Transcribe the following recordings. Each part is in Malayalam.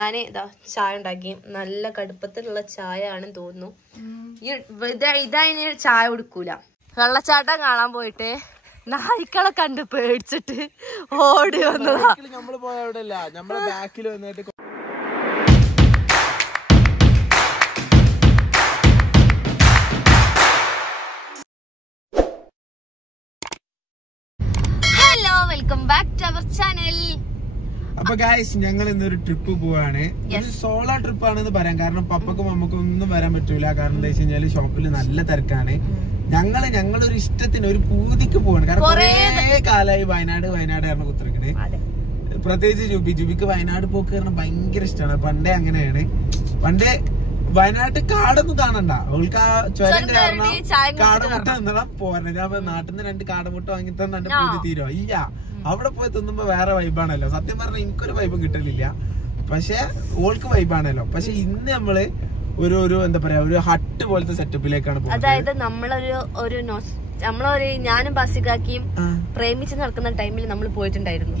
ഞാന് ഇതാ ചായ ഉണ്ടാക്കി. നല്ല കടുപ്പത്തിലുള്ള ചായ ആണെന്ന് തോന്നുന്നു. ഇതായി ചായ കുടിക്കൂല. വെള്ളച്ചാട്ടം കാണാൻ പോയിട്ട് നായ്ക്കളെ കണ്ട് പേടിച്ചിട്ട് ഓടി വന്നതാ. Hello, welcome back to our channel. അപ്പൊ ഗൈസ്, ഞങ്ങൾ ഇന്നൊരു ട്രിപ്പ് പോവാണ്. സോളോ ട്രിപ്പ് ആണെന്ന് പറയാം. കാരണം പപ്പക്കും അമ്മക്കും ഒന്നും വരാൻ പറ്റൂല. കാരണം എന്താ വെച്ച് കഴിഞ്ഞാല് ഷോപ്പിൽ നല്ല തിരക്കാണ്. ഞങ്ങളൊരു ഇഷ്ടത്തിന്, ഒരു പൂതിക്ക് പോവാണ്. കാരണം കുറേ കാലമായി വയനാട് കാരണം കുത്തിറക്കണേ. പ്രത്യേകിച്ച് ജുബിക്ക് വയനാട് പോക്ക് കാരണം ഭയങ്കര ഇഷ്ടമാണ്. പണ്ടേ അങ്ങനെയാണ്. പണ്ടേ വയനാട്ട് കാടൊന്നും കാണണ്ട. അവൾക്ക് ആ ചുരം കാരണം കാടമുട്ട തിന്നണം പോരണം. ഞാൻ നാട്ടിൽ നിന്ന് 2 കാടമുട്ട വാങ്ങി തന്നെ പൂതി തീരുവോ? ഇല്ല, അവിടെ പോയി തിന്നുമ്പോ വേറെ വൈബാണല്ലോ. സത്യം പറഞ്ഞാൽ എനിക്കൊരു വൈബും കിട്ടലില്ല. പക്ഷെ ഓൾക്ക് വൈബാണല്ലോ. പക്ഷെ ഇന്ന് നമ്മള് ഒരു എന്താ പറയാ, ഒരു ഹട്ട് പോലത്തെ സെറ്റപ്പിലേക്കാണ് പോകുന്നത്. അതായത് നമ്മളൊരു ഞാനും ബാസികാക്കിയും പ്രേമിച്ച് നടക്കുന്ന ടൈമിൽ നമ്മൾ പോയിട്ടുണ്ടായിരുന്നു.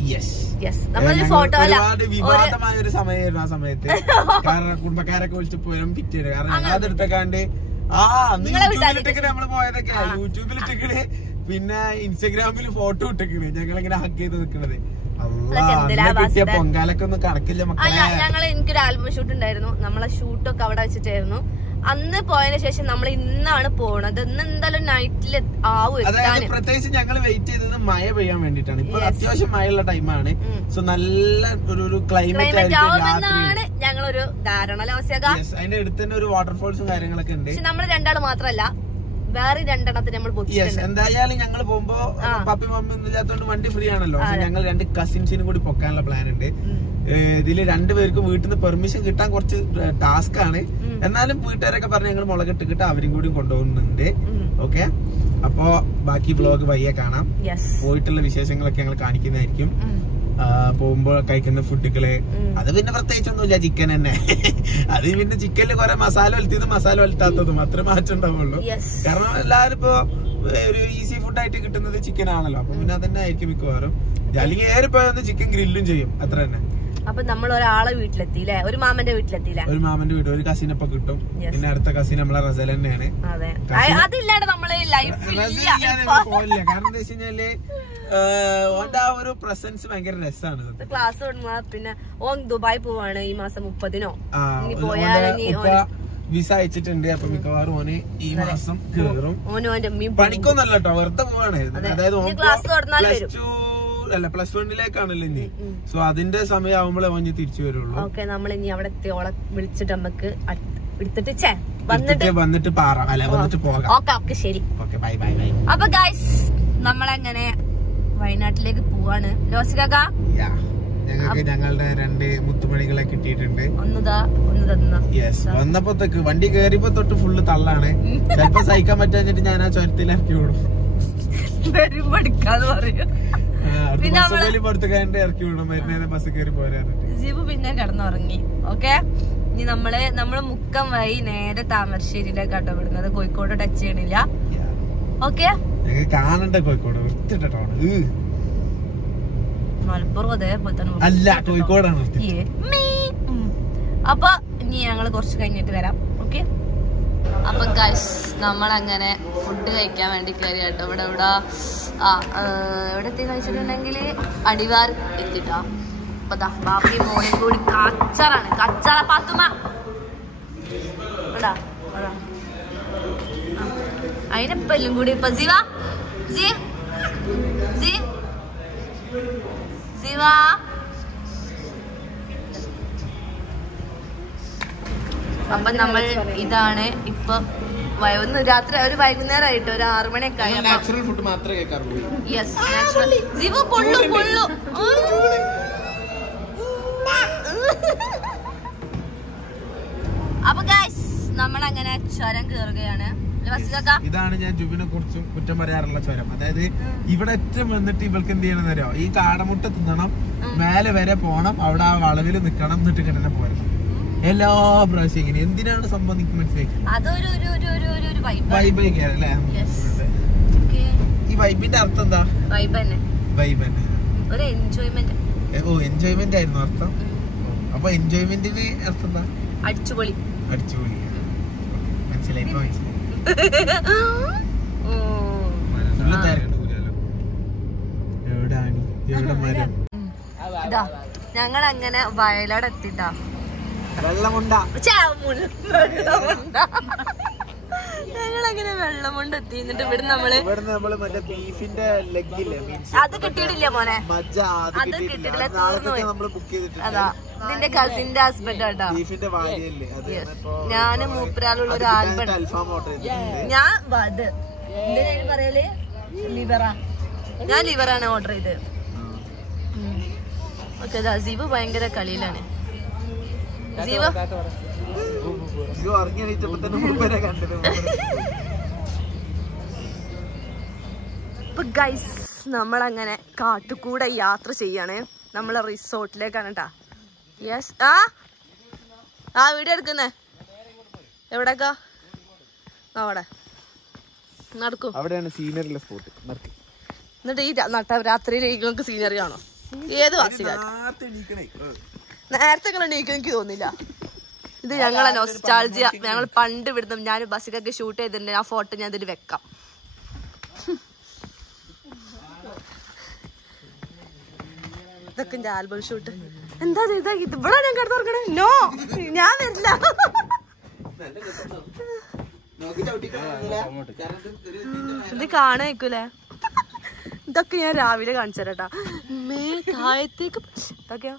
ഒരുപാട് വിവാദമായ ഒരു സമയമായിരുന്നു ആ സമയത്ത്. കാരണം കുടുംബക്കാരൊക്കെ വിളിച്ച് പോയാലും പിറ്റേന്ന്. കാരണം ഞങ്ങളതെടുത്തേക്കാണ്ട് യൂട്യൂബിലിട്ടേക്കണ് നമ്മള് പോയതൊക്കെ. യൂട്യൂബിലിട്ടേക്കണ്, പിന്നെ ഇൻസ്റ്റഗ്രാമിൽ ഫോട്ടോ ഇട്ടേക്കണ്. ഞങ്ങളിങ്ങനെ ഹക്ക് ചെയ്ത് നിൽക്കണത്. കിട്ടിയ പൊങ്കാലൊക്കെ ഒന്നും കണക്കില്ല മക്കളെ. എനിക്കൊരു ആൽബം ഷൂട്ട് ഉണ്ടായിരുന്നു. നമ്മളെ ഷൂട്ടൊക്കെ അവിടെ വെച്ചിട്ടായിരുന്നു. അന്ന് പോയതിനു ശേഷം നമ്മൾ ഇന്നാണ് പോണത്. ഇന്ന് എന്തായാലും നൈറ്റിൽ ആവും. അതായത് പ്രത്യേകിച്ച് ഞങ്ങൾ വെയിറ്റ് ചെയ്തത് മഴ പെയ്യാൻ വേണ്ടിട്ടാണ്. ഇപ്പൊ അത്യാവശ്യം മഴയുള്ള ടൈമാണ്. സോ നല്ല ഒരു ക്ലൈമറ്റ് ആവുമെന്നാണ് ഞങ്ങളൊരു ധാരണ. അതിന്റെ അടുത്ത് തന്നെ ഒരു വാട്ടർഫോൾസും കാര്യങ്ങളൊക്കെ ഉണ്ട്. പക്ഷെ നമ്മൾ രണ്ടാള് മാത്രല്ല, വേറെ 2 എണ്ണത്തിന് നമ്മൾ എന്തായാലും ഞങ്ങൾ പോകുമ്പോ പപ്പി മമ്മി ഒന്നും ഇല്ലാത്തതുകൊണ്ട് വണ്ടി ഫ്രീ ആണല്ലോ. ഞങ്ങൾ 2 കസിൻസിനും കൂടി പൊക്കാനുള്ള പ്ലാൻ ഉണ്ട്. ഇതില് 2 പേർക്കും വീട്ടിൽ നിന്ന് പെർമിഷൻ കിട്ടാൻ കുറച്ച് ടാസ്ക് ആണ്. എന്നാലും വീട്ടുകാരൊക്കെ പറഞ്ഞ് ഞങ്ങൾ മുളകിട്ട് അവരും കൂടി കൊണ്ടുപോകുന്നുണ്ട്. ഓക്കെ, അപ്പോ ബാക്കി വ്ലോഗ് വയ്യെ കാണാം. പോയിട്ടുള്ള വിശേഷങ്ങളൊക്കെ ഞങ്ങൾ കാണിക്കുന്നതായിരിക്കും. പോകുമ്പോ കഴിക്കുന്ന ഫുഡുകള് അത് പിന്നെ പ്രത്യേകിച്ചൊന്നുമില്ല, ചിക്കൻ തന്നെ. അത് പിന്നെ ചിക്കനിൽ കുറെ മസാല വലുത്തിയതും മസാല വലുത്താത്തതും അത്ര മാറ്റം ഉണ്ടാവുള്ളൂ. കാരണം എല്ലാവരും ഇപ്പൊ ഒരു ഈസി ഫുഡായിട്ട് കിട്ടുന്നത് ചിക്കൻ ആണല്ലോ. അപ്പൊ പിന്നെ അതന്നെ ആയിരിക്കും മിക്കവാറും. അല്ലെങ്കിൽ ഏറിപ്പോയൊന്ന് ചിക്കൻ ഗ്രില്ലും ചെയ്യും, അത്ര തന്നെ. അപ്പൊ നമ്മൾ ഒരാളെ വീട്ടിലെത്തിയില്ലേ, ഒരു മാമന്റെ വീട്ടിലെത്തിയില്ലേ. ഒരു മാമന്റെ വീട്ടിൽ ഒരു കസിനൊപ്പൊ കിട്ടും. പിന്നെ അടുത്ത കസിൻ നമ്മളെ റസൽ തന്നെയാണ്. അതില്ലാതെ നമ്മള് പോലില്ല. കാരണം എന്താ വെച്ച് കഴിഞ്ഞാല് ഓന്റെ ആ ഒരു പ്രസൻസ് ഭയങ്കര രസമാണ്. ക്ലാസ് തുടങ്ങുക. പിന്നെ ഓൻ ദുബായ് പോവാണ് ഈ മാസം 30-നോ. വിസ അയച്ചിട്ടുണ്ട്. അപ്പൊ മിക്കവാറും ഓന് ഈ മാസം കേറും. പണിക്കൊന്നല്ല കേട്ടോ, വെറുതെ പോവാണ്. അതായത് പ്ലസ് 1-ലേക്കാണല്ലോ ഇനി. സോ അതിന്റെ സമയമാകുമ്പോഴേ ഓന് തിരിച്ചു വരുള്ളൂ. ഓക്കെ, നമ്മൾ ഇനി അവിടെ ഓളെ വിളിച്ചിട്ട് നമുക്ക് വന്നിട്ട് പോകാം. ഓക്കെ ശരി. അപ്പൊ ഗൈസ്, നമ്മളങ്ങനെ വയനാട്ടിലേക്ക് പോവാണ്. ലോസികാക്ക, ഞങ്ങൾക്ക് ഞങ്ങളുടെ 2 മുത്തുമണികളെ കിട്ടിയിട്ടുണ്ട്. വന്നപ്പോത്തേക്ക് വണ്ടി കേറിയപ്പോ തൊട്ട് ഫുള്ള് തള്ളാണ്. ചിലപ്പോ സഹിക്കാൻ പറ്റാഞ്ഞിട്ട് ഞാൻ ആ ചുരത്തിൽ ഇറക്കി വിടും. ഇറക്കി വിടും. മരുന്നേനെ ബസ് കയറി പോരാൻ ജീബ് പിന്നെ കിടന്നുറങ്ങി. ഓക്കെ, ഇനി നമ്മള് മുക്കം വഴി നേരെ താമരശ്ശേരിയിലേക്കാട്ടോ വിടുന്നത്. കോഴിക്കോട് ടച്ച് ചെയ്യണില്ല. ഓക്കെ, കാണണ്ട കോഴിക്കോട് വൃത്തിട്ടാണ്. മലപ്പുറം അതേപോലെ തന്നെ അല്ല, കോഴിക്കോടാണ്. അപ്പൊ ഇനി ഞങ്ങള് കുറച്ച് കഴിഞ്ഞിട്ട് വരാം. ഓക്കെ, അപ്പൊ ഗൈസ്, നമ്മളങ്ങനെ ഫുഡ് കഴിക്കാൻ വേണ്ടി കയറി കേട്ടോ. ഇവിടെ എത്തി കഴിച്ചിട്ടുണ്ടെങ്കിൽ അടിവാർ എത്തിട്ടോ. അപ്പൊ ബാക്കി മോനെ കൂടി കച്ചറാണ്. കച്ചറ പാത്തുമ്മ അതിനെപ്പം എല്ലാം കൂടി ഇപ്പൊ ജീവ. അപ്പൊ നമ്മൾ ഇതാണ് ഇപ്പൊ ഒന്ന് രാത്രി ഒരു വൈകുന്നേരമായിട്ട് ഒരു 6 മണിയൊക്കെ ആയി. നാച്ചുറൽ ഫുഡ് മാത്രമേ കേൾക്കാറുള്ളൂ. Yes, natural. ജീവ പൊള്ളു. അപ്പൊ ഗൈസ്, നമ്മളങ്ങനെ ചുരം കയറുകയാണ്. ഇതാണ് ഞാൻ ജുബിനെ കുറിച്ചും കുറ്റം പറയാറുള്ള ചുരം. അതായത് ഇവിടെ ഏറ്റവും വന്നിട്ട് ഇവൾക്ക് എന്ത് ചെയ്യണമെന്ന് അറിയോ, ഈ കാടമുട്ട തിന്നണം, മേലെ വരെ പോണം, അവിടെ ആ വളവിൽ നിക്കണം, എന്നിട്ട് ഇങ്ങനെ പോരണം. എല്ലാ പ്രാവശ്യം ഇങ്ങനെ. എന്തിനാണ് സംഭവം എനിക്ക് മനസ്സിലായി. ഈ വൈബിന്റെ അർത്ഥം എന്താ? വൈബ് തന്നെ, വൈബ് തന്നെ, ഒരു എൻജോയ്മെന്റ്. ഓ എൻജോയ്മെന്റ് ആയിരുന്നു അർത്ഥം. അപ്പൊ എൻജോയ്മെന്റിന് അർത്ഥം എന്താ? അടിച്ചുപൊളി. അടിച്ചുപൊളി, മനസ്സിലായി. ഇപ്പൊ മനസ്സിലായി. ഞങ്ങൾ അങ്ങനെ വയലാട് എത്തിട്ടാ. വെള്ളമുണ്ട, ഞങ്ങളങ്ങനെ വെള്ളമുണ്ട് എത്തി. എന്നിട്ട് ഇവിടെ നമ്മള് മറ്റേ ബീഫിന്റെ ലെഗില്ലേ, അത് കിട്ടിയിട്ടില്ല മോനെ, അത് കിട്ടിയിട്ടില്ല, അതാ ഇതിന്റെ കസിന്റെ ഹസ്ബൻഡ് കേട്ടോ. ബീഫിന്റെ വാരിയല്ലേ, ഞാന് മൂപ്പരാളുള്ള ഒരു ആൽബം. ഞാൻ അത് എന്തിനാ പറയല്, ലിവറാ. ഞാൻ ലിവറാണ് ഓർഡർ ചെയ്ത്. ഓക്കെ, ജീവ് ഭയങ്കര കളിയിലാണ്. ജീവ ഇപ്പൊ ഗൈസ് നമ്മളങ്ങനെ കാട്ടുകൂടെ യാത്ര ചെയ്യാണ്. നമ്മളെ റിസോർട്ടിലേക്കാണ് കേട്ടാ. യെസ്. ആ വീഡിയോ എടുക്കുന്നേ എവിടെക്കാ? അവിടെ നടക്കൂ. അവിടെയാണ് സീനറിയുള്ള സ്പോട്ട്. എന്നിട്ട് ഈ രാത്രിയിൽ നിങ്ങൾക്ക് സീനറി കാണോ? ഏത് വാസിലാണ് നേരത്തെ എണീക്കും എനിക്ക് തോന്നില്ല. ഇത് ഞങ്ങളെ നൊസ്റ്റാൾജിയ. ഞങ്ങൾ പണ്ട് ഇവിടുന്ന് ഞാൻ ബസ്സിലൊക്കെ ഷൂട്ട് ചെയ്തിട്ടുണ്ട്. ആ ഫോട്ടോ ഞാൻ ഇതിൽ വെക്കാം. ഇതൊക്കെ എന്റെ ആൽബം ഷൂട്ട്. എന്താ ഇത്? ഇവിടെ ഞാൻ കിടന്നുറങ്ങണേ? നോ, ഞാൻ വരില്ല. ഇത് കാണായിക്കൂലേ? ഇതൊക്കെ ഞാൻ രാവിലെ കാണിച്ചു തരാട്ടാ. താഴത്തേക്ക് ഇതൊക്കെയാ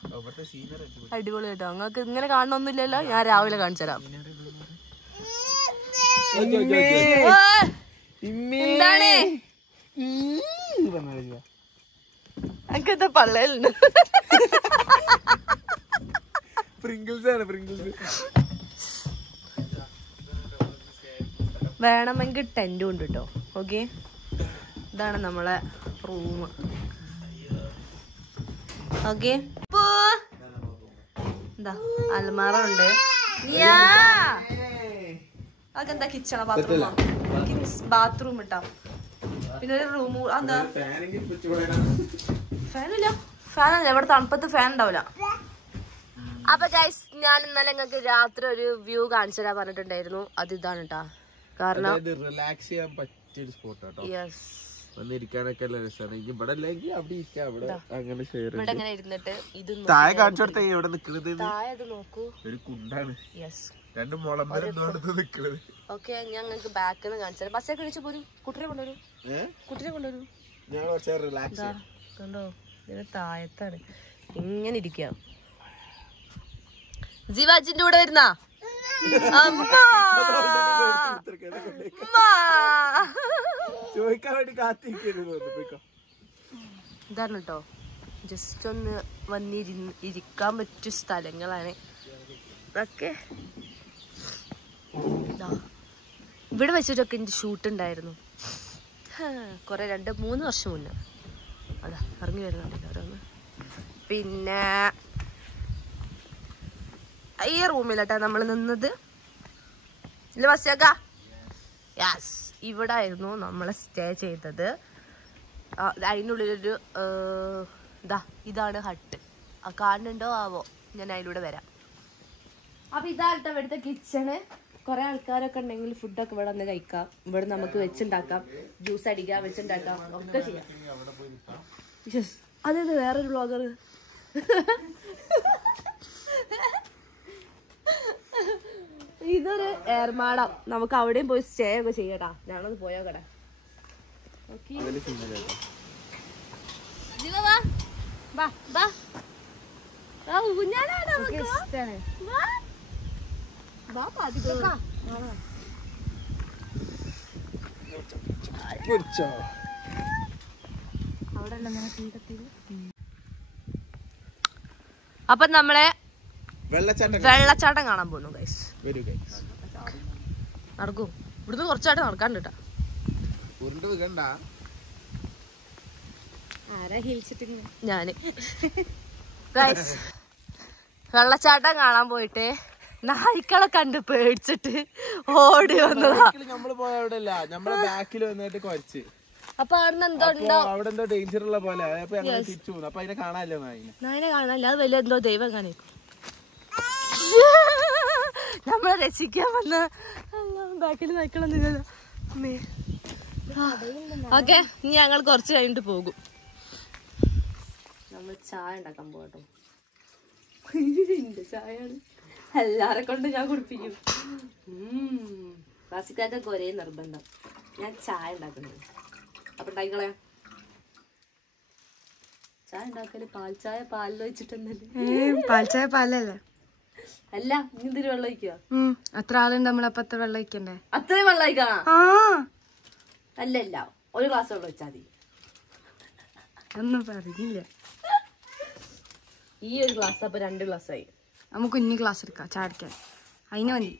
അടിപൊളി കേട്ടോ. നിങ്ങൾക്ക് ഇങ്ങനെ കാണണമെന്നില്ലല്ലോ, ഞാൻ രാവിലെ കാണിച്ചു തരാം. എന്താണ് എനിക്കെന്താ പള്ളയിലുണ്ട്? വേണമെങ്കിൽ ടെന്റും ഉണ്ട് കേട്ടോ. ഓക്കെ, ഇതാണ് നമ്മളെ റൂം. ഓക്കെ, എന്താ അൽമാറ ഉണ്ട്. അതെന്താ കിച്ചണ ബാത്റൂം ഇട്ടാ. പിന്നെ ഒരു റൂം. എന്താ ഫാനില്ല? ഫാനല്ല, ഇവിടെ തണുപ്പത്ത് ഫാൻ ഉണ്ടാവില്ല. അപ്പൊ ഗൈസ് ഞാൻ ഇന്നലെ നിങ്ങൾക്ക് രാത്രി ഒരു വ്യൂ കാണിച്ചു തരാൻ പറഞ്ഞിട്ടുണ്ടായിരുന്നു. അത് ഇതാണ് കേട്ടാ. കാരണം റിലാക്സ് ചെയ്യാൻ പറ്റിയൊരു സ്പോട്ടാട്ടോ. യെസ്, വന്നിരിക്കാനൊക്കെ രസമാണ്. ഇവിടെ അല്ലെങ്കിൽ അവിടെ ഇരിക്കാം. അവിടെ അങ്ങനെ ഇവിടെ അങ്ങനെ ഇരുന്നിട്ട് ഇത് താഴെ കാണിച്ചു കൊടുത്ത ഇവിടെ നിക്കുന്നത് താഴെ നോക്കൂ, ഒരു കുണ്ടാണ്. യെസ്, രണ്ട് മുളമ്പരം നിക്കുന്നത്. ഓക്കെ, ഞങ്ങൾക്ക് ബാക്കിൽ നിന്ന് കാണിച്ചാൽ ബസ്സൊക്കെ കഴിച്ചു പോരും. കുട്ടിനെ കൊണ്ടുവരും, കുട്ടിനെ കൊണ്ടുവരും. കണ്ടോ, ഇതിന് താഴത്താണ് ഇങ്ങനെ ഇരിക്കുക. ജീവാജിന്റെ കൂടെ വരുന്ന ഇതാണ് കേട്ടോ. ജസ്റ്റ് ഒന്ന് ഇരിക്കാൻ പറ്റിയ സ്ഥലങ്ങളാണ് ഇതൊക്കെ. ഇവിടെ വെച്ചിട്ടൊക്കെ എന്റെ ഷൂട്ട് ഉണ്ടായിരുന്നു കൊറേ 2-3 വർഷം മുന്നേ. അതാ ഇറങ്ങി വരുന്നുണ്ട് ഓരോന്ന്. പിന്നെ ഈ റൂമിലാട്ടാ നമ്മൾ നിന്നത്. ഇല്ല ബസ്സേക്ക? യെസ്, ഇവിടെ ആയിരുന്നു നമ്മൾ സ്റ്റേ ചെയ്തത്. അതിനുള്ളിലൊരു ഇതാണ് ഹട്ട്. കാണുന്നുണ്ടോ ആവോ, ഞാൻ അതിലൂടെ വരാം. അപ്പൊ ഇതാട്ടോ ഇവിടുത്തെ കിച്ചണ്. കുറെ ആൾക്കാരൊക്കെ ഉണ്ടെങ്കിൽ ഫുഡൊക്കെ ഇവിടെ വന്ന് കഴിക്കാം. ഇവിടെ നമുക്ക് വെച്ചുണ്ടാക്കാം, ജ്യൂസ് അടിക്കാം, വെച്ചുണ്ടാക്കാം, ഒക്കെ ചെയ്യാം. യെസ്, അതായത് വേറൊരു വ്ളോഗർ. ഇതൊരു ഏർമാടം. നമുക്ക് അവിടെയും പോയി സ്റ്റേ ഒക്കെ ചെയ്യട്ടാ. ഞാനൊന്ന് പോയോക്കട്ടെ. അപ്പൊ നമ്മളെ വെള്ളച്ചാട്ടം കാണാൻ പോകുന്നു ഗൈസ്. നടക്കൂ, ഇവിടുന്ന് കുറച്ചായിട്ട് നടക്കാണ്ട് കേട്ടാ. ഞാന് ഗൈസ് വെള്ളച്ചാട്ടം കാണാൻ പോയിട്ട് നായ്ക്കളെ കണ്ട് പേടിച്ചിട്ട് ഓടി വന്നതാ. നമ്മള് പോയ അവിടെ നമ്മളെ ബാക്കിൽ വന്നിട്ട് കുറച്ച് അപ്പൊ അവിടെ എന്തോ ഉണ്ടാവും, അവിടെ എന്തോ ഡേഞ്ചർ ഉള്ള പോലെ. അപ്പൊ ഞങ്ങൾ തിരിച്ചു പോകുന്നു. അപ്പൊ അതിനെ കാണാനല്ലോ നായനെ കാണാനില്ല. അത് വലിയ എന്തോ ദൈവം കാണിക്കും. നമ്മളെ രക്ഷിക്കാൻ വന്ന ബാക്കിൽ നിൽക്കണമെന്നില്ലല്ലോ. ഓക്കെ, ഇനി ഞങ്ങൾ കുറച്ച് കഴിഞ്ഞിട്ട് പോകും. നമ്മൾ ചായ ഉണ്ടാക്കാൻ പോകട്ടോ. എന്റെ ചായയാണ്, എല്ലാരെ കൊണ്ട് ഞാൻ കുടിപ്പിക്കും. ക്ലാസിക്കാർക്കൊക്കെ ഒരേ നിർബന്ധം, ഞാൻ ചായ ഉണ്ടാക്കുന്നത്. അപ്പൊ ഉണ്ടാക്കിക്കളയാ. ചായ ഉണ്ടാക്കല് പാൽ ചായ പാലിൽ വെച്ചിട്ടൊന്നല്ലേ? പാൽ ചായ പാലല്ലേ? അല്ല, ഇനി എന്തൊരു വെള്ളം ഒഴിക്കുക? അത്ര ആളുണ്ട് നമ്മളപ്പോ അത്ര വെള്ളം ഒഴിക്കണ്ടേ? അത്രയും വെള്ളം ഒഴിക്കണം? അല്ലല്ല, ഒരു ഗ്ലാസ് വെള്ളം ഒഴിച്ചാൽ മതി. ഒന്നും പറഞ്ഞില്ല. ഈ ഒരു ഗ്ലാസ് അപ്പൊ 2 ഗ്ലാസ് ആയി. നമുക്ക് കുഞ്ഞു ഗ്ലാസ് എടുക്കാം ചാടിക്കാൻ. അതിന് മതി.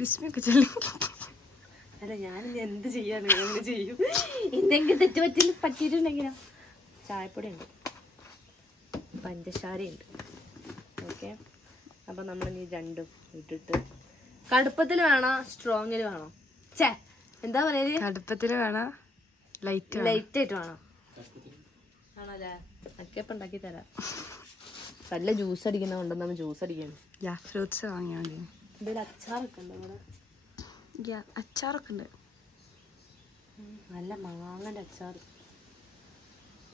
ബിസ്മിയൊക്കെ ചൊല്ലി. അല്ല, ഞാനിനി എന്ത് ചെയ്യാൻ ചെയ്യും? എന്തെങ്കിലും തെറ്റ് പറ്റിയിട്ടുണ്ടെങ്കിലോ? ചായപ്പൊടി ഉണ്ട്, പഞ്ചസാരയുണ്ട്. ഓക്കെ, അപ്പൊ നമ്മൾ ഈ രണ്ടും ഇട്ടിട്ട് കടുപ്പത്തിൽ വേണോ സ്ട്രോങ്ങിൽ വേണോ? ചേ, എന്താ പറയുക? കടുപ്പത്തില് വേണം, ലൈറ്റ് ആയിട്ട് വേണോ? ആണല്ലേ? അക്കേപ്പം ഉണ്ടാക്കി തരാം. നല്ല ജ്യൂസ് അടിക്കുന്ന കൊണ്ടുവന്ന് നമ്മൾ ജ്യൂസ് അടിക്കണം. ഫ്രൂട്ട്സ് വാങ്ങിയാൽ മതി. എന്തെങ്കിലും അച്ചാറൊക്കെ ഉണ്ട് ഇവിടെ? അച്ചാറൊക്കെ ഉണ്ട്. നല്ല മാങ്ങന്റെ അച്ചാർ,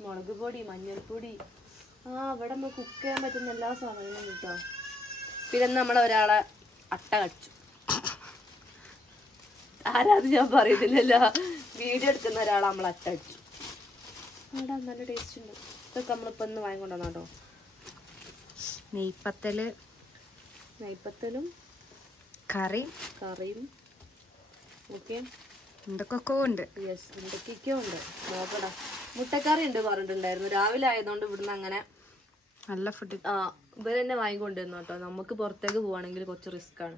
മുളക് പൊടി, മഞ്ഞൾപ്പൊടി. ഇവിടെ നമ്മൾ കുക്ക് ചെയ്യാൻ പറ്റുന്ന എല്ലാ സാധനങ്ങളും കിട്ടോ. പിന്നെ നമ്മളെ ഒരാളെ അട്ട കടിച്ചു. ആരാത് ഞാൻ പറയുന്നില്ലല്ലോ. വീഡിയോ എടുക്കുന്ന ഒരാളെ നമ്മൾ അട്ട കടിച്ചു. ഇവിടെ നല്ല ടേസ്റ്റ് ഉണ്ട്. ഇതൊക്കെ നമ്മളിപ്പോ ഒന്ന് വാങ്ങിക്കൊണ്ടുവന്നോ. നെയ്പ്പത്തലും കറിയും ഓക്കെ. എന്തൊക്കെ ഉണ്ട്. യെസ്, എന്തൊക്കെയൊക്കെയോ ഉണ്ട്. നോക്കടാ, മുട്ടക്കറി ഉണ്ട് പറഞ്ഞിട്ടുണ്ടായിരുന്നു. രാവിലെ ആയതുകൊണ്ട് ഇവിടുന്ന് അങ്ങനെ നല്ല ഫുഡ് ഇവർ തന്നെ വാങ്ങിക്കൊണ്ടിരുന്നു കേട്ടോ. നമുക്ക് പുറത്തേക്ക് പോവാണെങ്കിൽ കുറച്ച് റിസ്ക് ആണ്.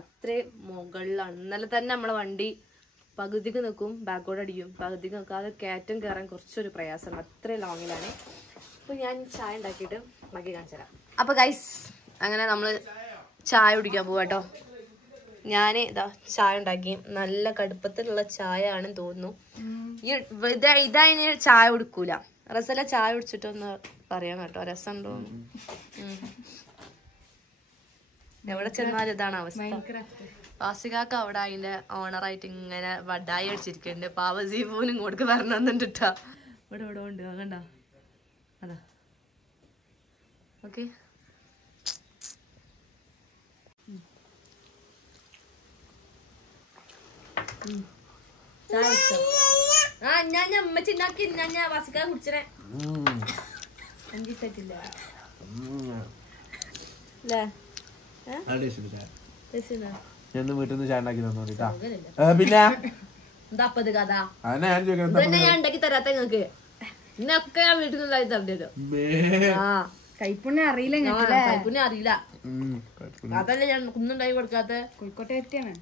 അത്രയും മുകളിലാണ്. ഇന്നലെ തന്നെ നമ്മളെ വണ്ടി പകുതിക്ക് നിൽക്കും, ബാക്കോട് അടിക്കും. പകുതിക്ക് നിൽക്കാതെ കയറ്റം കയറാൻ കുറച്ചൊരു പ്രയാസമാണ്. അത്രയും ലോങ്ങിലാണ്. അപ്പൊ ഞാൻ ചായ ഉണ്ടാക്കിയിട്ട് ബാക്കി കാണിച്ചു തരാം. അപ്പൊ ഗൈസ്, അങ്ങനെ നമ്മള് ചായ കുടിക്കാൻ പോവാട്ടോ. ഞാൻ ഇതാ ചായ ഉണ്ടാക്കി. നല്ല കടുപ്പത്തിലുള്ള ചായ ആണെന്ന് തോന്നുന്നു. ഇതായി ചായ കുടിക്കൂല. റസല ചായ കുടിച്ചിട്ടൊന്ന് പറയാം കേട്ടോ, രസം ഉണ്ടോ? എവിടെ ചെന്നാലും ഇതാണ് അവസ്ഥ. വാസികാക്ക് അവിടെ അതിന്റെ ഓണറായിട്ട് ഇങ്ങനെ വഡായി അടിച്ചിരിക്കുന്നുണ്ട്. പാവസീപോനും ഇങ്ങോട്ട് പറഞ്ഞു വന്നിട്ടാ. ഇവിടെ ഇവിടെ ഉണ്ട്, കണ്ട അതാ. ഓക്കെ, ചായ കുടിച്ചോ? ഞാൻ അമ്മച്ചി ഉണ്ടാക്കി. ഞാൻ വാസിക്കാ കുടിച്ചേ 5 സെറ്റില്ല അല്ലേ? ഞാൻ വീട്ടിൽ നിന്ന് ചായ ഉണ്ടാക്കി തന്നോട്ടാ. പിന്നെ എന്താപ്പത് കഥ? ഞാൻ ഉണ്ടാക്കി തരാത്ത നിങ്ങക്ക്. ഇന്നൊക്കെ ഞാൻ വീട്ടിൽ നിന്നുണ്ടാക്കി തരണ്ടല്ലോ. കൈപ്പുണ്യം അറിയില്ല. കൈപ്പുണ്യം അറിയില്ല. അതല്ലേ ഞാൻ കുന്നുണ്ടാക്കി കൊടുക്കാത്ത. കോഴിക്കോട്ടെ എത്തിയാണ്.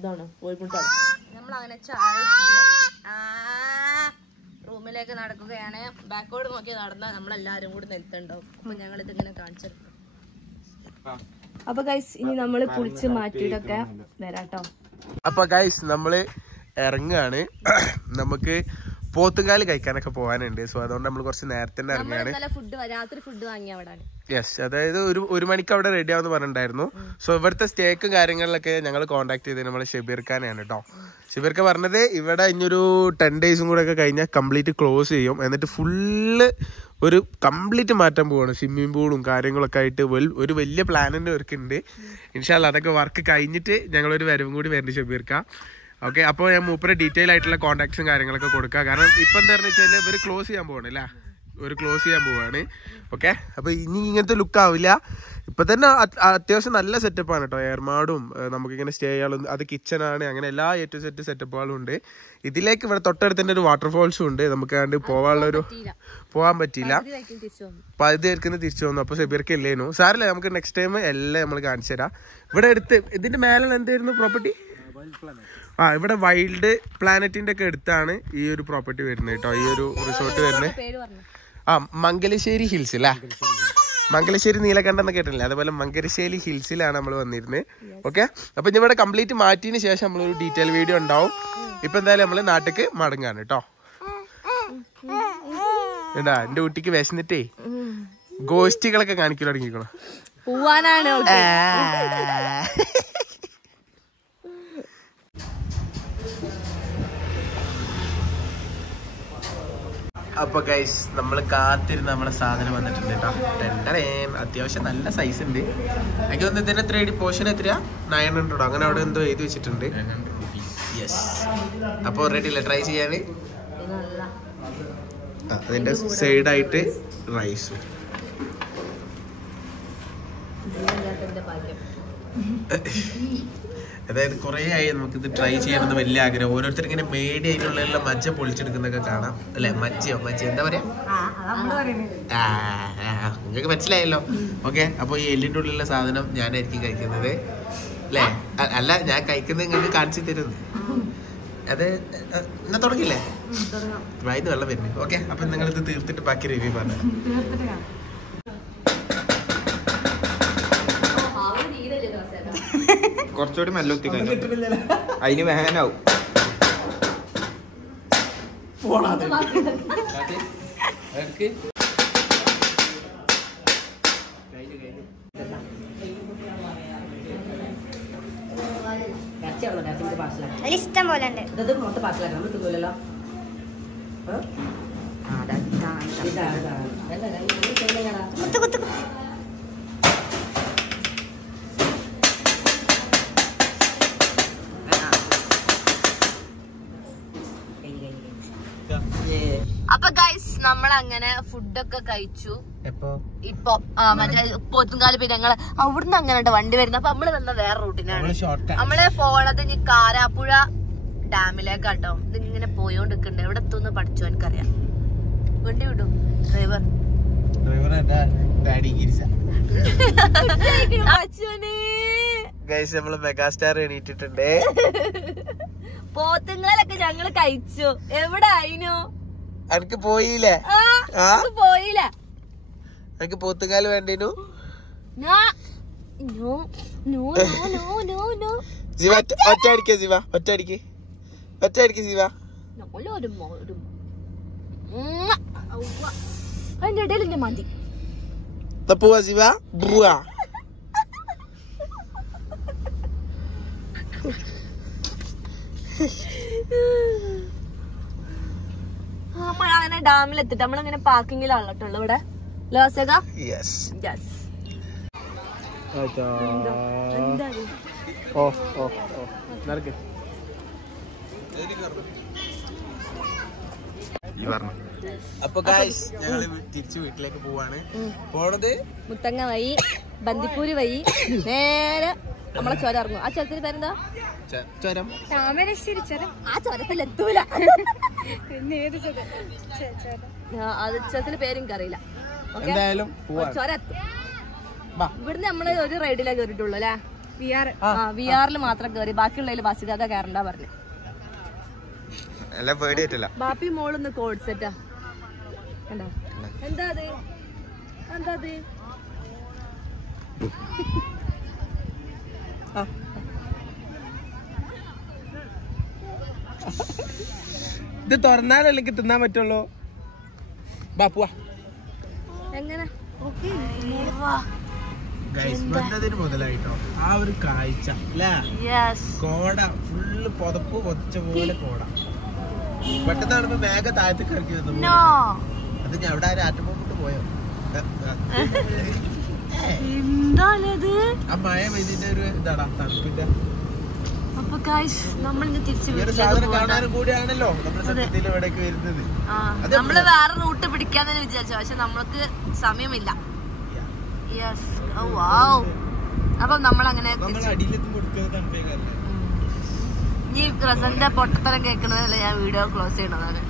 ഇതാണ് കോഴിമുട്ടാണ്. നമ്മളങ്ങനെ ചായ റൂമിലേക്ക് നടക്കുകയാണ്. ബാക്കോട് നോക്കി നടന്നാൽ നമ്മളെല്ലാരും കൂടി നിർത്തണ്ടാവും. അപ്പൊ ഞങ്ങൾ ഇതിങ്ങനെ കാണിച്ചെടുക്കും. അപ്പൊ ഗൈസ്, ഇനി നമ്മള് കുളിച്ച് മാറ്റിയിട്ടൊക്കെ വരാട്ടോ. അപ്പൊ ഗൈസ്, നമ്മള് ഇറങ്ങാണ്. നമുക്ക് പോത്തുകാല് കഴിക്കാനൊക്കെ പോകാനുണ്ട്. സോ അതുകൊണ്ട് നമ്മൾ കുറച്ച് നേരത്തെ തന്നെ ഇറങ്ങാണ്. രാത്രി ഫുഡ് വാങ്ങിയ അവിടെ. യെസ്, അതായത് ഒരു മണിക്ക് അവിടെ റെഡി ആവുമെന്ന് പറഞ്ഞിട്ടുണ്ടായിരുന്നു. സോ ഇവിടുത്തെ സ്റ്റേക്കും കാര്യങ്ങളിലൊക്കെ ഞങ്ങൾ കോൺടാക്ട് ചെയ്തത് നമ്മളെ ഷബീർ ഖാനെയാണ് കേട്ടോ. ഷബീർ ഖാൻ പറഞ്ഞത് ഇവിടെ ഇനിയൊരു 10 ഡേയ്സും കൂടെ ഒക്കെ കഴിഞ്ഞാൽ കംപ്ലീറ്റ് ക്ലോസ് ചെയ്യും. എന്നിട്ട് ഫുള്ള് ഒരു കംപ്ലീറ്റ് മാറ്റാൻ പോവാണ്. സ്വിമ്മിംഗ് പൂളും കാര്യങ്ങളൊക്കെ ആയിട്ട് ഒരു വലിയ പ്ലാനിൻ്റെ വർക്കുണ്ട്. ഇൻഷാല്ലാ അതൊക്കെ വർക്ക് കഴിഞ്ഞിട്ട് ഞങ്ങളൊരു വരവും കൂടി വരുന്നുണ്ട് ഷബീർ ഖാൻ. ഓക്കെ, അപ്പോൾ ഞാൻ മൂപ്പരെ ഡീറ്റെയിൽ ആയിട്ടുള്ള കോൺടാക്ട്സും കാര്യങ്ങളൊക്കെ കൊടുക്കുക. കാരണം ഇപ്പം എന്താണെന്ന് വെച്ചാൽ ഇവർ ക്ലോസ് ചെയ്യാൻ പോവാണ് അല്ലേ? ക്ലോസ് ചെയ്യാൻ പോവാണ്. ഓക്കെ, അപ്പോൾ ഇനി ഇങ്ങനത്തെ ലുക്ക് ആവില്ല. ഇപ്പം തന്നെ അത്യാവശ്യം നല്ല സെറ്റപ്പാണ് കേട്ടോ. എയർമാടും നമുക്കിങ്ങനെ സ്റ്റേ ചെയ്യാനും, അത് കിച്ചണാണ്, അങ്ങനെ എല്ലാ A to Z സെറ്റപ്പുകളും ഉണ്ട്. ഇതിലേക്ക് ഇവിടെ തൊട്ടടുത്ത് തന്നെ ഒരു വാട്ടർഫോൾസും ഉണ്ട്. നമുക്ക് കണ്ട് പോകാൻ പറ്റിയില്ല. അപ്പം അത് തീർക്കുന്ന തിരിച്ചു വന്നു. അപ്പോൾ സെബിർക്ക് ഇല്ലേനു. സാരല്ലേ, നമുക്ക് നെക്സ്റ്റ് ടൈം എല്ലാം നമ്മൾ കാണിച്ചു തരാം. ഇവിടെ അടുത്ത് ഇതിന്റെ മേലെ എന്തായിരുന്നു പ്രോപ്പർട്ടി? ഇവിടെ വൈൽഡ് പ്ലാനറ്റിന്റെ ഒക്കെ അടുത്താണ് ഈ ഒരു പ്രോപ്പർട്ടി വരുന്നത് കേട്ടോ. ഈ ഒരു റിസോർട്ട് വരുന്നത് മംഗലശ്ശേരി ഹിൽസ് അല്ലേ? മംഗലശ്ശേരി നീലകണ്ഠം എന്ന് കേട്ടില്ലേ, അതുപോലെ മംഗലശ്ശേരി ഹിൽസിലാണ് നമ്മൾ വന്നിരുന്നത്. ഓക്കെ, അപ്പൊ ഇവിടെ കംപ്ലീറ്റ് മാറ്റിയതിന് ശേഷം നമ്മളൊരു ഡീറ്റെയിൽ വീഡിയോ ഉണ്ടാവും. ഇപ്പൊ എന്തായാലും നമ്മള് നാട്ടിലേക്ക് മടങ്ങാണ് കേട്ടോ. എന്താ എന്റെ കുട്ടിക്ക് വിശന്നിട്ടേ ഗോഷ്ടികളൊക്കെ കാണിക്കൽ തുടങ്ങിക്കണം. അപ്പൊ ഗൈസ് നമ്മള് കാത്തിരുന്ന് നമ്മളെ സാധനം വന്നിട്ടുണ്ട് കേട്ടോ. അത്യാവശ്യം നല്ല സൈസ് ഉണ്ട്. എനിക്ക് തോന്നുന്നു ഇതിന്റെ 3D പോർഷൻ എത്രയാ 900 അങ്ങനെ അവിടെ എന്തോ എഴുതി വെച്ചിട്ടുണ്ട്. യെസ്, അപ്പൊ റെഡി അല്ലേ ട്രൈ ചെയ്യാന്? അതിന്റെ സൈഡായിട്ട് റൈസും. അതായത് കുറെ ആയി നമുക്കിത് ട്രൈ ചെയ്യണമെന്ന് വലിയ ആഗ്രഹം. ഓരോരുത്തർ ഇങ്ങനെ മേടി അതിനുള്ള മജ്ജ പൊളിച്ചെടുക്കുന്നൊക്കെ കാണാം അല്ലെ. മജ്ജ എന്താ പറയാ, നിങ്ങൾക്ക് മനസ്സിലായല്ലോ. ഓക്കെ, അപ്പൊ ഈ എല്ലിന്റെ ഉള്ളിലുള്ള സാധനം ഞാനായിരിക്കും കഴിക്കുന്നത് അല്ലേ? അല്ല, ഞാൻ കഴിക്കുന്നത് നിങ്ങൾക്ക് കാണിച്ചു തരുന്നു. അത് എന്നാ തുടങ്ങില്ലേ? വായിന്ന് വെള്ളം വരുന്നു. ഓക്കെ, അപ്പൊ നിങ്ങളിത് തീർത്തിട്ട് ബാക്കി റിവ്യൂ പറഞ്ഞു. കുറച്ചുകൂടി മെല്ലുത്തി അതിന് വേനാവും. ഇഷ്ടം പോലെ ഉണ്ട്. അപ്പൊ ഗൈസ് നമ്മളങ്ങനെ ഫുഡൊക്കെ കഴിച്ചു. ഇപ്പൊ മറ്റേ പോത്തുംകാല് പിന്നെ ഞങ്ങള് അവിടുന്ന് അങ്ങനെ വണ്ടി വരുന്നത്. അപ്പൊ നമ്മള് വന്ന വേറെ റൂട്ടിനാണ്. നമ്മള് പോണത് ഇനി കാരാപ്പുഴ ഡാമിലേക്കാട്ടോ. ഇതിങ്ങനെ പോയോണ്ടിരിക്കണ്ടേ, എവിടെ എത്തുമെന്ന് പഠിച്ചു എനിക്കറിയാം. വണ്ടി വിടും ഡ്രൈവർ. നമ്മള് മെഗാസ്റ്റാർ എണീറ്റിട്ടുണ്ട്. പോത്തുങ്കാലൊക്കെ ഞങ്ങള് കഴിച്ചു. എവിടെ ആയിനു? എനിക്ക് പോയില്ലേ? പോയില്ല. എനിക്ക് പോത്തുകാല് വേണ്ടേനു. ശിവ ഒറ്റ അടിക്ക, ശിവ ഒറ്റ അടിക്ക്, ഒറ്റ അടിക്ക് ശിവ. അതിന്റെ ഇടയിൽ മതി. പോവാ ശിവ, പോവാ. നമ്മളങ്ങനെ ഡാമിലെത്തിട്ട് നമ്മളിങ്ങനെ പാർക്കിങ്ങിലാണല്ലോ ഇവിടെ. ലോസക അപ്പൊ ഗൈസ് ഞങ്ങള് തിരിച്ചു വീട്ടിലേക്ക് പോവാണ്. പോണത് മുത്തങ്ങ വഴി, ബന്ദിപ്പൂര് വഴി നേരെ നമ്മളെ ചുരം ഇറങ്ങും. ആ ചുരത്തിന് പേരെന്താ? ചുരം താമരശ്ശേരി ചുരം. ആ ചുരത്തിലെത്തൂല. അത് ചുരത്തിന്റെ പേരും അറിയില്ല. എന്തായാലും ചുരം എത്തും. ഇവിടുന്ന് നമ്മള് ഒരു റൈഡിലേ കയറിയിട്ടുള്ളൂ അല്ലെ? VR മാത്രം കയറി, ബാക്കിയുള്ളതിൽ ബസ്സിൽ അതാ കയറണ്ട പറഞ്ഞു. ബാപ്പി മോളൊന്ന് കോഡ് സെറ്റാ. എന്താ അത്? എന്താ അത്? ഇത് തുറന്നാലല്ലേ തിന്നാൻ പറ്റുള്ളൂ. ബാപ്പുവാ എങ്ങനെ മുതലായിട്ടോ ആ ഒരു കാഴ്ച അല്ലേ? കോട ഫുള്ള് പുതപ്പ് പൊതിച്ച പോലെ കോട. പെട്ടെന്നാണ് വേഗം താഴത്തേക്ക് ഇറക്കി വന്നത്. അത് ഞാൻ അവിടെ ആരും ആറ്റമ്പോട്ട് പോയോ? എന്താണത്? ആ മഴ പെയ്തിന്റെ ഒരു ഇതാടാ തണുപ്പിന്റെ. അപ്പൊ ഗൈസ് നമ്മളിന്ന് തിരിച്ചു സാധനം കാണാനും കൂടിയാണല്ലോ നമ്മൾ സത്യത്തിൽ ഇവിടേക്ക് വരുന്നത്. നമ്മള് വേറെ റൂട്ട് പിടിക്കാന്ന് വിചാരിച്ചു, പക്ഷെ നമ്മൾക്ക് സമയമില്ല. അപ്പൊ നമ്മളങ്ങനെ ഈ പ്രസന്റ് പൊട്ടത്തരം കേൾക്കുന്നതല്ലേ ഞാൻ വീഡിയോ ക്ലോസ് ചെയ്യണതാണ്.